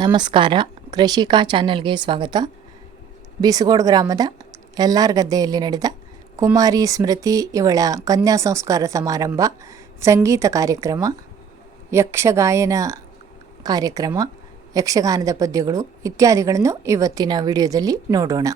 ನಮಸ್ಕಾರ. ಕೃಷಿಕಾ ಚಾನೆಲ್ಗೆ ಸ್ವಾಗತ. ಬೀಸಗೋಡು ಗ್ರಾಮದ ಎಲ್ಲಾರ್ ಗದ್ದೆಯಲ್ಲಿ ನಡೆದ ಕುಮಾರಿ ಸ್ಮೃತಿ ಇವಳ ಕನ್ಯಾ ಸಂಸ್ಕಾರ ಸಮಾರಂಭ, ಸಂಗೀತ ಕಾರ್ಯಕ್ರಮ, ಯಕ್ಷಗಾಯನ ಕಾರ್ಯಕ್ರಮ, ಯಕ್ಷಗಾನದ ಪದ್ಯಗಳು ಇತ್ಯಾದಿಗಳನ್ನು ಇವತ್ತಿನ ವಿಡಿಯೋದಲ್ಲಿ ನೋಡೋಣ.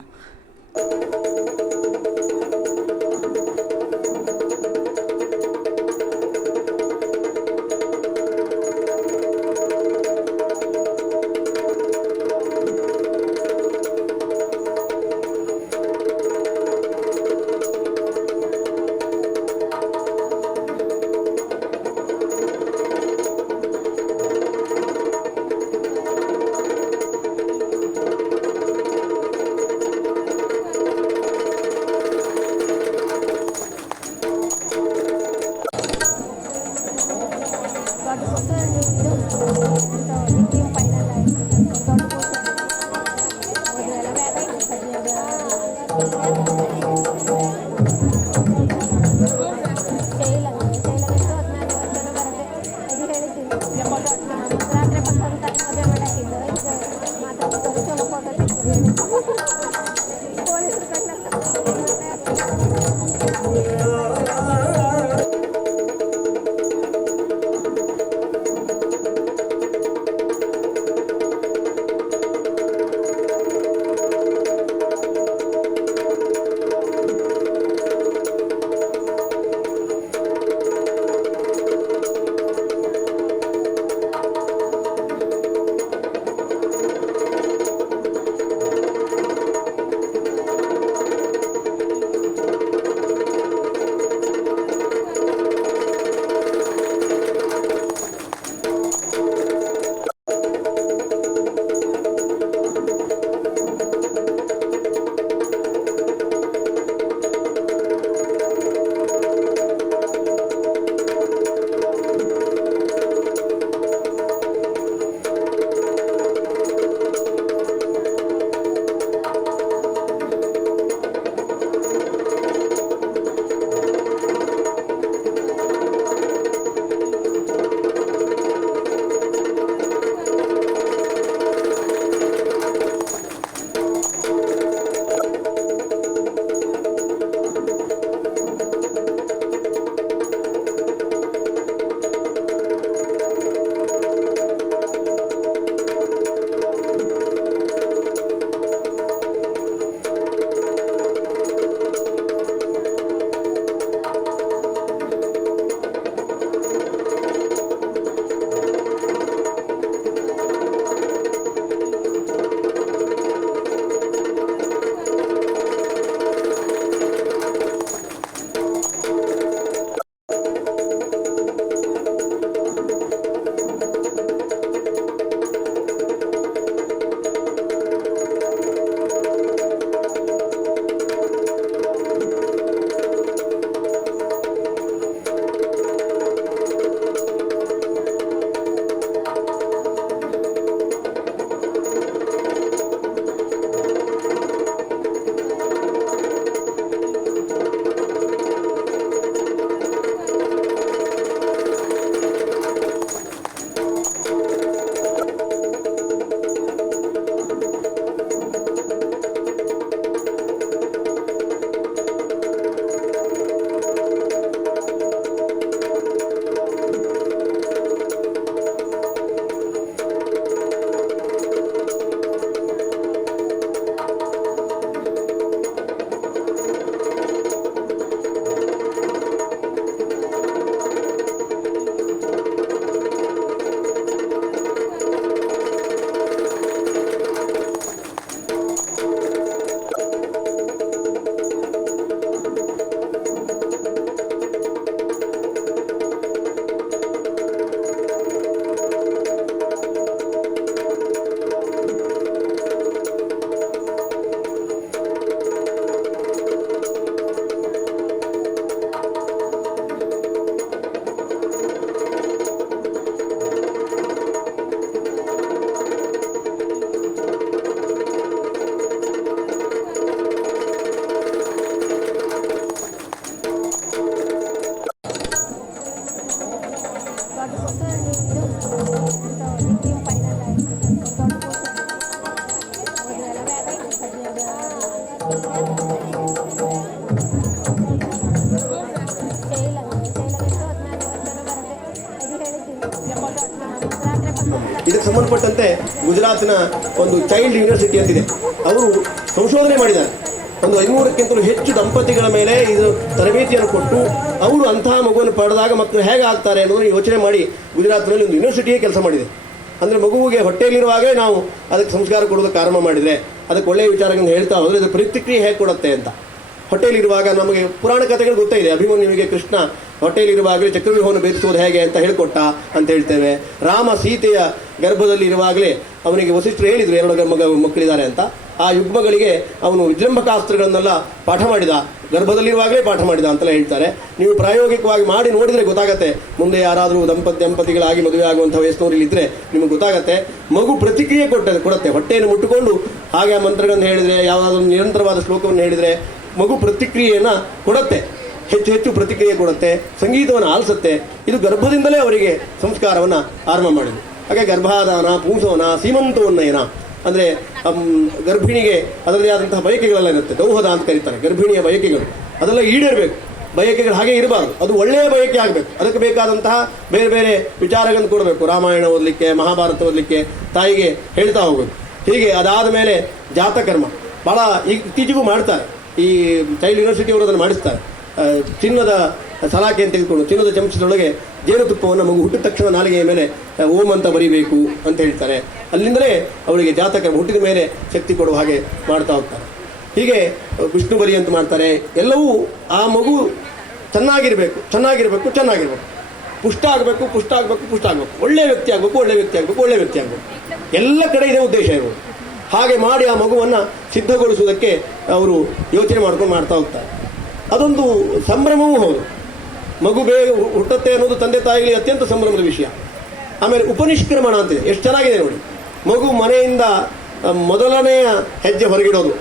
ಅದಕ್ಕೆ ಸಂಬಂಧಪಟ್ಟಂತೆ ಗುಜರಾತ್ನ ಒಂದು ಚೈಲ್ಡ್ ಯೂನಿವರ್ಸಿಟಿ ಅಂತಿದೆ, ಅವರು ಸಂಶೋಧನೆ ಮಾಡಿದ್ದಾರೆ. ಒಂದು 500ಕ್ಕಿಂತಲೂ ಹೆಚ್ಚು ದಂಪತಿಗಳ ಮೇಲೆ ಇದು ತರಬೇತಿಯನ್ನು ಕೊಟ್ಟು ಅವರು ಅಂತಹ ಮಗುವನ್ನು ಪಡೆದಾಗ ಮಕ್ಕಳು ಹೇಗೆ ಆಗ್ತಾರೆ ಅನ್ನೋದನ್ನು ಯೋಚನೆ ಮಾಡಿ ಗುಜರಾತ್ನಲ್ಲಿ ಒಂದು ಯೂನಿವರ್ಸಿಟಿಯೇ ಕೆಲಸ ಮಾಡಿದೆ. ಅಂದರೆ ಮಗುವಿಗೆ ಹೊಟ್ಟೆಯಲ್ಲಿರುವಾಗಲೇ ನಾವು ಅದಕ್ಕೆ ಸಂಸ್ಕಾರ ಕೊಡೋದಕ್ಕೆ ಆರಂಭ ಮಾಡಿದರೆ ಅದಕ್ಕೆ ಒಳ್ಳೆಯ ವಿಚಾರಗಳನ್ನು ಹೇಳ್ತಾ ಹೋದರೆ ಅದು ಪ್ರತಿಕ್ರಿಯೆ ಹೇಗೆ ಕೊಡುತ್ತೆ ಅಂತ. ಹೊಟ್ಟೆಯಲ್ಲಿರುವಾಗ ನಮಗೆ ಪುರಾಣ ಕಥೆಗಳು ಗೊತ್ತಿದೆ. ಅಭಿಮನ್ಯುವಿಗೆ ಕೃಷ್ಣ ಹೊಟ್ಟೆಯಲ್ಲಿರುವಾಗಲೇ ಚಕ್ರವ್ಯೂಹವನ್ನು ಭೇದಿಸುವುದು ಹೇಗೆ ಅಂತ ಹೇಳಿಕೊಟ್ಟ ಅಂತ ಹೇಳ್ತೇವೆ. ರಾಮ ಸೀತೆಯ ಗರ್ಭದಲ್ಲಿ ಇರುವಾಗಲೇ ಅವನಿಗೆ ವಸಿಷ್ಠರು ಹೇಳಿದರು 2 ಮಕ್ಕಳಿದ್ದಾರೆ ಅಂತ. ಆ ಯುಗ್ಮಗಳಿಗೆ ಅವನು ವಿಜೃಂಭಕಾಸ್ತ್ರಗಳನ್ನೆಲ್ಲ ಪಾಠ ಮಾಡಿದ, ಗರ್ಭದಲ್ಲಿರುವಾಗಲೇ ಪಾಠ ಮಾಡಿದ ಅಂತೆಲ್ಲ ಹೇಳ್ತಾರೆ. ನೀವು ಪ್ರಾಯೋಗಿಕವಾಗಿ ಮಾಡಿ ನೋಡಿದರೆ ಗೊತ್ತಾಗತ್ತೆ. ಮುಂದೆ ಯಾರಾದರೂ ದಂಪತಿಗಳಾಗಿ ಮದುವೆ ಆಗುವಂಥ ವಯಸ್ಸಿನವರಿಲ್ಲಿದ್ದರೆ ನಿಮಗೆ ಗೊತ್ತಾಗತ್ತೆ. ಮಗು ಪ್ರತಿಕ್ರಿಯೆ ಕೊಡುತ್ತೆ. ಹೊಟ್ಟೆಯನ್ನು ಮುಟ್ಟುಕೊಂಡು ಹಾಗೆ ಆ ಮಂತ್ರಗಳನ್ನು ಹೇಳಿದರೆ, ಯಾವುದಾದ್ರೂ ನಿರಂತರವಾದ ಶ್ಲೋಕವನ್ನು ಹೇಳಿದರೆ ಮಗು ಪ್ರತಿಕ್ರಿಯೆಯನ್ನು ಕೊಡುತ್ತೆ, ಹೆಚ್ಚು ಹೆಚ್ಚು ಪ್ರತಿಕ್ರಿಯೆ ಕೊಡುತ್ತೆ, ಸಂಗೀತವನ್ನು ಆಲಿಸುತ್ತೆ. ಇದು ಗರ್ಭದಿಂದಲೇ ಅವರಿಗೆ ಸಂಸ್ಕಾರವನ್ನು ಆರಂಭ ಮಾಡಿದೆ. ಹಾಗೆ ಗರ್ಭಾಧಾನ, ಪುಂಸವನ, ಸೀಮಂತವನ್ನಯನ ಅಂದರೆ ಗರ್ಭಿಣಿಗೆ ಅದರದೇ ಆದಂತಹ ಬಯಕೆಗಳೆಲ್ಲ ಇರುತ್ತೆ. ದೌಹದ ಅಂತ ಕರೀತಾರೆ. ಗರ್ಭಿಣಿಯ ಬಯಕೆಗಳು ಅದೆಲ್ಲ ಈಡೇರಬೇಕು. ಬಯಕೆಗಳು ಹಾಗೆ ಇರಬಾರ್ದು, ಅದು ಒಳ್ಳೆಯ ಬಯಕೆ ಆಗಬೇಕು. ಅದಕ್ಕೆ ಬೇಕಾದಂತಹ ಬೇರೆ ಬೇರೆ ವಿಚಾರಗಳನ್ನು ಕೊಡಬೇಕು. ರಾಮಾಯಣ ಓದಲಿಕ್ಕೆ, ಮಹಾಭಾರತ ಓದಲಿಕ್ಕೆ ತಾಯಿಗೆ ಹೇಳ್ತಾ ಹೋಗೋದು. ಹೀಗೆ ಅದಾದ ಮೇಲೆ ಜಾತಕರ್ಮ ಭಾಳ ಇತ್ತೀಚೆಗೂ ಮಾಡ್ತಾರೆ. ಈ ಚೈಲ್ಡ್ ಯೂನಿವರ್ಸಿಟಿಯವರು ಅದನ್ನು ಮಾಡಿಸ್ತಾರೆ. ಚಿನ್ನದ ಸಲಾಕೆಯನ್ನು ತೆಗೆದುಕೊಂಡು ಚಿನ್ನದ ಚಮಚದೊಳಗೆ ಜೇನುತುಪ್ಪವನ್ನು ಮಗು ಹುಟ್ಟಿದ ತಕ್ಷಣ ನಾಲಿಗೆಯ ಮೇಲೆ ಓಂ ಅಂತ ಬರಿಬೇಕು ಅಂತ ಹೇಳ್ತಾರೆ. ಅಲ್ಲಿಂದಲೇ ಅವಳಿಗೆ ಜಾತಕ ಹುಟ್ಟಿದ ಮೇಲೆ ಶಕ್ತಿ ಕೊಡುವ ಹಾಗೆ ಮಾಡ್ತಾ ಹೋಗ್ತಾರೆ. ಹೀಗೆ ವಿಷ್ಣು ಬರಿ ಅಂತ ಮಾಡ್ತಾರೆ. ಎಲ್ಲವೂ ಆ ಮಗು ಚೆನ್ನಾಗಿರಬೇಕು, ಪುಷ್ಟ ಆಗಬೇಕು, ಒಳ್ಳೆಯ ವ್ಯಕ್ತಿ ಆಗಬೇಕು. ಎಲ್ಲ ಕಡೆ ಇದೇ ಉದ್ದೇಶ ಇರುವುದು. ಹಾಗೆ ಮಾಡಿ ಆ ಮಗುವನ್ನು ಸಿದ್ಧಗೊಳಿಸುವುದಕ್ಕೆ ಅವರು ಯೋಚನೆ ಮಾಡ್ಕೊಂಡು ಮಾಡ್ತಾ ಹೋಗ್ತಾರೆ. ಅದೊಂದು ಸಂಭ್ರಮವೂ ಹೌದು. ಮಗು ಬೇಗ ಹುಟ್ಟುತ್ತೆ ಅನ್ನೋದು ತಂದೆ ತಾಯಿಗಳಿಗೆ ಅತ್ಯಂತ ಸಂಭ್ರಮದ ವಿಷಯ. ಆಮೇಲೆ ಉಪನಿಷ್ಕ್ರಮಣ ಅಂತಿದೆ, ಎಷ್ಟು ಚೆನ್ನಾಗಿದೆ ನೋಡಿ. ಮಗು ಮನೆಯಿಂದ ಮೊದಲನೆಯ ಹೆಜ್ಜೆ ಹೊರಗಿಡೋದು,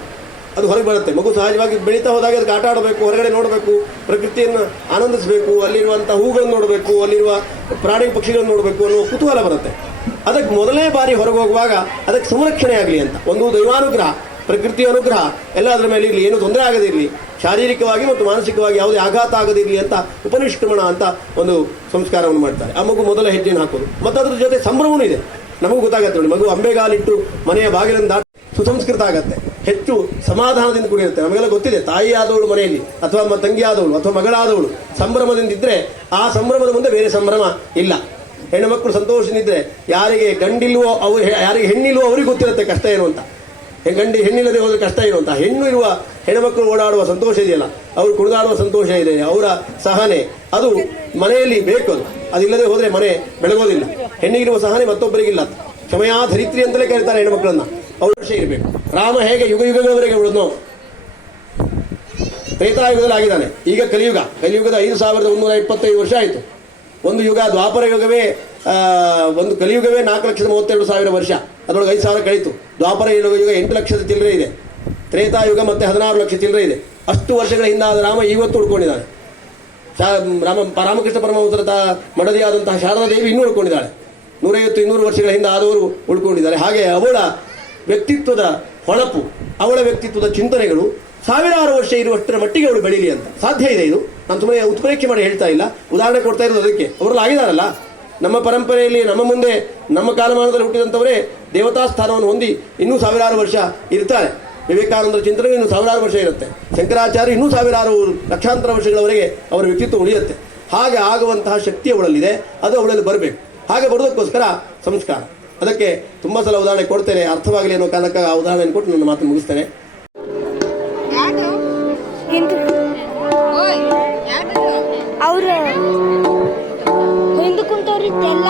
ಅದು ಹೊರಗೆ ಬರುತ್ತೆ. ಮಗು ಸಹಜವಾಗಿ ಬೆಳೀತಾ ಹೋದಾಗ ಅದಕ್ಕೆ ಆಟ ಆಡಬೇಕು, ಹೊರಗಡೆ ನೋಡಬೇಕು, ಪ್ರಕೃತಿಯನ್ನು ಆನಂದಿಸಬೇಕು, ಅಲ್ಲಿರುವಂಥ ಹೂಗಳನ್ನು ನೋಡಬೇಕು, ಅಲ್ಲಿರುವ ಪ್ರಾಣಿ ಪಕ್ಷಿಗಳನ್ನು ನೋಡಬೇಕು ಅನ್ನೋ ಕುತೂಹಲ ಬರುತ್ತೆ. ಅದಕ್ಕೆ ಮೊದಲನೇ ಬಾರಿ ಹೊರಗೆ ಹೋಗುವಾಗ ಅದಕ್ಕೆ ಸಂರಕ್ಷಣೆ ಆಗಲಿ ಅಂತ ಒಂದು ದೈವಾನುಗ್ರಹ, ಪ್ರಕೃತಿಯ ಅನುಗ್ರಹ ಎಲ್ಲ ಅದರ ಮೇಲೆ ಇರಲಿ, ಏನು ತೊಂದರೆ ಆಗದಿರಲಿ, ಶಾರೀರಿಕವಾಗಿ ಮತ್ತು ಮಾನಸಿಕವಾಗಿ ಯಾವುದೇ ಆಘಾತ ಆಗದಿರಲಿ ಅಂತ ಉಪನಿಷ್ಕ್ರಮಣ ಅಂತ ಒಂದು ಸಂಸ್ಕಾರವನ್ನು ಮಾಡ್ತಾರೆ. ಆ ಮಗು ಮೊದಲ ಹೆಜ್ಜೆಯನ್ನು ಹಾಕೋದು. ಮತ್ತು ಅದ್ರ ಜೊತೆ ಸಂಭ್ರಮವೂ ಇದೆ. ನಮಗೂ ಗೊತ್ತಾಗತ್ತೆ ನೋಡಿ, ಮಗು ಅಂಬೆಗಾಲಿಟ್ಟು ಮನೆಯ ಬಾಗಿಲನ್ನು ದಾಟಿ ಸುಸಂಸ್ಕೃತ ಆಗತ್ತೆ, ಹೆಚ್ಚು ಸಮಾಧಾನದಿಂದ ಕೂಡಿರುತ್ತೆ. ನಮಗೆಲ್ಲ ಗೊತ್ತಿದೆ, ತಾಯಿ ಆದವಳು ಮನೆಯಲ್ಲಿ ಅಥವಾ ತಂಗಿ ಆದವಳು ಅಥವಾ ಮಗಳಾದವಳು ಸಂಭ್ರಮದಿಂದಿದ್ದರೆ ಆ ಸಂಭ್ರಮದ ಮುಂದೆ ಬೇರೆ ಸಂಭ್ರಮ ಇಲ್ಲ. ಹೆಣ್ಣು ಮಕ್ಕಳು ಸಂತೋಷದಿಂದಿದ್ರೆ ಯಾರಿಗೆ ಗಂಡಿಲ್ವೋ ಅವ್ರು, ಯಾರಿಗೆ ಹೆಣ್ಣಿಲ್ವೋ ಅವ್ರಿಗೆ ಗೊತ್ತಿರುತ್ತೆ ಕಷ್ಟ ಏನು ಅಂತ. ಹೆಣ್ಣಿಲ್ಲದೆ ಹೋದ್ರೆ ಕಷ್ಟ ಏನು ಅಂತ. ಹೆಣ್ಣು ಇರುವ ಹೆಣ್ಣುಮಕ್ಕಳು ಓಡಾಡುವ ಸಂತೋಷ ಇದೆಯಲ್ಲ, ಅವರು ಕುಣಿದಾಡುವ ಸಂತೋಷ ಇದೆ, ಅವರ ಸಹನೆ ಅದು ಮನೆಯಲ್ಲಿ ಬೇಕು. ಅದಿಲ್ಲದೆ ಹೋದರೆ ಮನೆ ಬೆಳಗೋದಿಲ್ಲ. ಹೆಣ್ಣಿಗಿರುವ ಸಹನೆ ಮತ್ತೊಬ್ಬರಿಗಿಲ್ಲ. ಕ್ಷಮಯಾಧರಿತ್ರಿ ಅಂತಲೇ ಕರೀತಾರೆ ಹೆಣ್ಣುಮಕ್ಕಳನ್ನ. ಅವ್ರ ವರ್ಷ ಇರಬೇಕು. ರಾಮ ಹೇಗೆ ಯುಗಗಳವರೆಗೆ ಉಳಿದ್ನೋ, ತ್ರೇತಾಯುಗದಲ್ಲಿ ಆಗಿದ್ದಾನೆ. ಈಗ ಕಲಿಯುಗದ 5125 ವರ್ಷ ಆಯಿತು. ಒಂದು ಯುಗ ದ್ವಾಪರ ಯುಗವೇ, ಒಂದು ಕಲಿಯುಗವೇ 4,32,000 ವರ್ಷ. ಅದರೊಳಗೆ 5,000 ಕಳೀತು. ದ್ವಾಪರ ಯುಗ 8 ಲಕ್ಷದ ಚಿಲ್ಲರೆ ಇದೆ. ತ್ರೇತಾಯುಗ ಮತ್ತೆ 16 ಲಕ್ಷ ಚಿಲ್ಲರೆ ಇದೆ. ಅಷ್ಟು ವರ್ಷಗಳ ಹಿಂದಾದ ರಾಮ ಇವತ್ತು ಉಳ್ಕೊಂಡಿದ್ದಾನೆ. ರಾಮಕೃಷ್ಣ ಪರಮಹಂಸರ ಮಡದಿಯಾದಂತಹ ಶಾರದಾ ದೇವಿ ಇನ್ನೂ ಉಳ್ಕೊಂಡಿದ್ದಾಳೆ. 150-200 ವರ್ಷಗಳ ಹಿಂದೆ ಆದವರು ಉಳ್ಕೊಂಡಿದ್ದಾರೆ. ಹಾಗೆ ಅವಳ ವ್ಯಕ್ತಿತ್ವದ ಹೊಳಪು, ಅವಳ ವ್ಯಕ್ತಿತ್ವದ ಚಿಂತನೆಗಳು ಸಾವಿರಾರು ವರ್ಷ ಇರುವಷ್ಟರ ಮಟ್ಟಿಗೆ ಅವಳು ಬೆಳೀಲಿ ಅಂತ ಸಾಧ್ಯ ಇದೆ. ಇದು ನಾನು ಸುಮ್ಮನೆ ಉತ್ಪ್ರೇಕ್ಷೆ ಮಾಡಿ ಹೇಳ್ತಾ ಇಲ್ಲ, ಉದಾಹರಣೆ ಕೊಡ್ತಾ ಇರೋದು ಅದಕ್ಕೆ. ಅವರೆಲ್ಲ ಆಗಿದಾರಲ್ಲ ನಮ್ಮ ಪರಂಪರೆಯಲ್ಲಿ, ನಮ್ಮ ಮುಂದೆ ನಮ್ಮ ಕಾಲಮಾನದಲ್ಲಿ ಹುಟ್ಟಿದಂಥವರೇ ದೇವತಾ ಸ್ಥಾನವನ್ನು ಹೊಂದಿ ಇನ್ನೂ ಸಾವಿರಾರು ವರ್ಷ ಇರ್ತಾರೆ. ವಿವೇಕಾನಂದರ ಚಿಂತನೆ ಇನ್ನೂ ಸಾವಿರಾರು ವರ್ಷ ಇರುತ್ತೆ. ಶಂಕರಾಚಾರ್ಯ ಇನ್ನೂ ಸಾವಿರಾರು ಲಕ್ಷಾಂತರ ವರ್ಷಗಳವರೆಗೆ ಅವರ ವ್ಯಕ್ತಿತ್ವ ಉಳಿಯುತ್ತೆ. ಹಾಗೆ ಆಗುವಂತಹ ಶಕ್ತಿ ಅವಳಲ್ಲಿದೆ, ಅದು ಅವಳಲ್ಲಿ ಬರಬೇಕು. ಹಾಗೆ ಬರೋದಕ್ಕೋಸ್ಕರ ಸಂಸ್ಕಾರ. ಅದಕ್ಕೆ ತುಂಬ ಸಲ ಉದಾಹರಣೆ ಕೊಡ್ತೇನೆ, ಅರ್ಥವಾಗಲಿ ಅನ್ನೋ ಕಾರಣಕ್ಕೆ ಆ ಉದಾಹರಣೆ ಕೊಟ್ಟು ನನ್ನ ಮಾತು ಮುಗಿಸ್ತೇನೆ. ಅವರು ಹಿಂದೆ ಕುಂತವ್ರಿದ್ದೆಲ್ಲ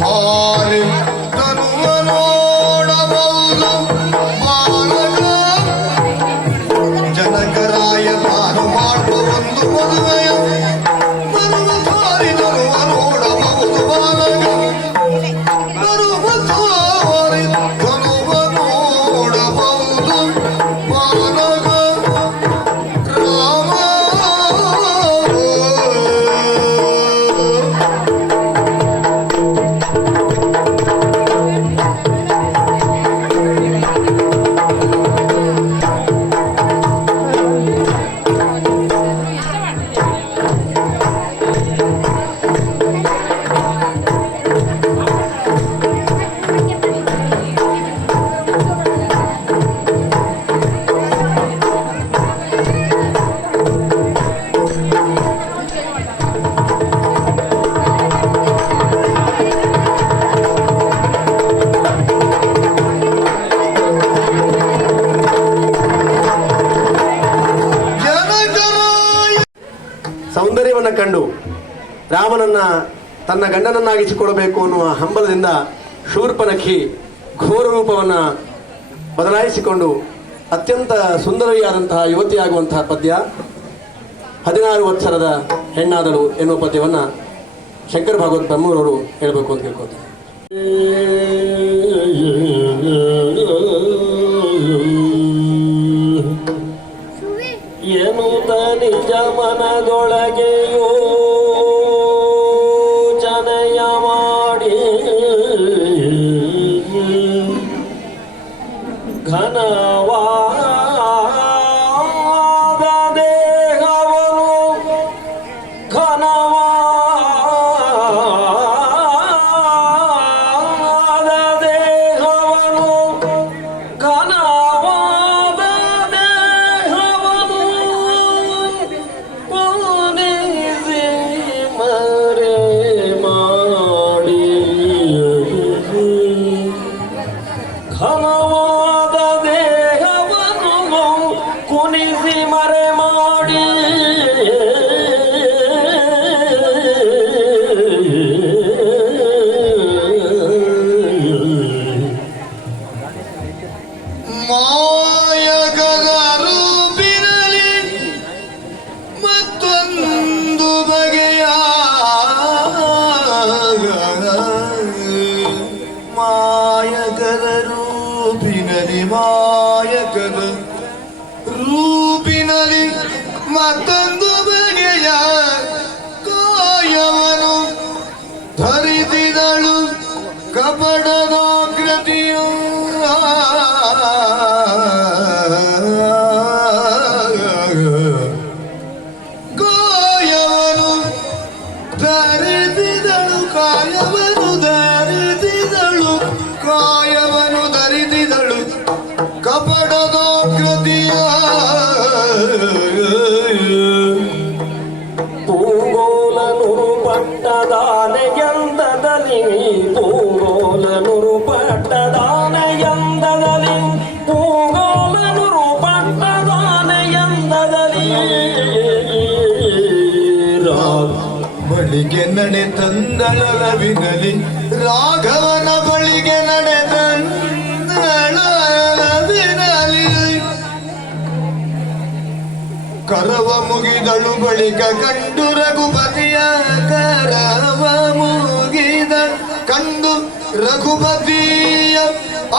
ಭಾರಿ ತನುವ ನೋಡಬಹುದು ಬಾಲಕ ಜನಕರಾಯ ತಾನು ಮಾಡುವ ಒಂದು ಮದುವೆಯ ಬರುವ ಭಾರಿ ತನುವ ನೋಡಬಹುದು ಬಾಲಕ ಬರುವ ಭಾರಿ ತನುವ ನೋಡಬಹುದು ಬಾಲಕ ರಾಮ ಸೌಂದರ್ಯವನ್ನು ಕಂಡು ರಾಮನನ್ನ ತನ್ನ ಗಂಡನನ್ನಾಗಿಸಿಕೊಡಬೇಕು ಅನ್ನುವ ಹಂಬಲದಿಂದ ಶೂರ್ಪನಖಿ ಘೋರ ರೂಪವನ್ನು ಬದಲಾಯಿಸಿಕೊಂಡು ಅತ್ಯಂತ ಸುಂದರಿಯಾದಂತಹ ಯುವತಿಯಾಗುವಂತಹ ಪದ್ಯ 16 ವತ್ಸರದ ಹೆಣ್ಣಾದಳು ಎನ್ನುವ ಪದ್ಯವನ್ನು ಶಂಕರ ಭಾಗವತ್ ಬ್ರಹ್ಮರವರು ಹೇಳಬೇಕು ಅಂತ ಕೇಳ್ಕೊತಾರೆ. ಎನ್ನುತ್ತ ನಿಜ ಮನದೊಳಗೆಯೋ ಜನಯ ಮಾಡಿ ಘನವಾದ ದೇಹವನು ಘನವಾದ ದೇಹವನು ಘನವಾದ ದೇಹವನು ಪುನಿಸಿ ಮರೆ ಮಾಡಿ ಘನವಾದ ದೇಹವನ್ನು ಕುಣಿಸಿ ಮರೆ ಮಾಡಿ ಮಾಯಕದ ರೂಪಿನಲ್ಲಿ ಮತ್ತೊಂದು ಬಗೆಯ ಮಾಯಕದ ರೂಪಿನಲ್ಲಿ ಮತ್ತೊಂದು ಬಗೆಯ ಕಾಯವನು ಧರಿಸಿದಳು ಕಪಟದ ಕೃತಿಯು ಕಾಯವನು ಧರಿಸಿದಳು ಕಪಟದ ಕೃತಿಯ ಪೂಗೋಲನುರು ಪಟ್ಟದಾನೆಯಂದದಲ್ಲಿ ಪೂಗೋಲನುರು ಪಟ್ಟದಾನೆಯಂದದಲ್ಲಿ ಪೂಗೋಲನುರು ಪಟ್ಟದಾನೆಯಂದದಲ್ಲಿ ಬಳಿಗೆ ನಡೆ ತಂದಳಲವಿನಲಿ ರಾಘವನ ಬಳಿಗೆ ನಡೆ ತಂದಳಲವಿನಲಿ ಕರವ ಮುಗಿದಳು ಬಳಿಕ ಕಂಡು ರಘುಪತಿಯ ಕರವ ಮುಗಿದ ಕಂಡು ರಘುಪತಿಯ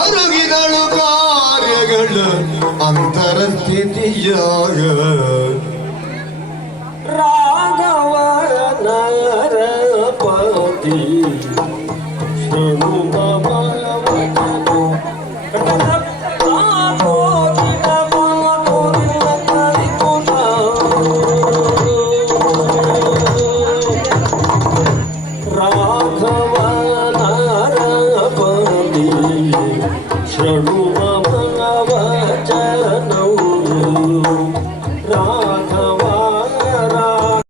ಅರುಗಿದಳು ಕಾರ್ಯಗಳ ಅಂತರ ಸ್ಥಿತಿಯಾಗ ರಾಘವ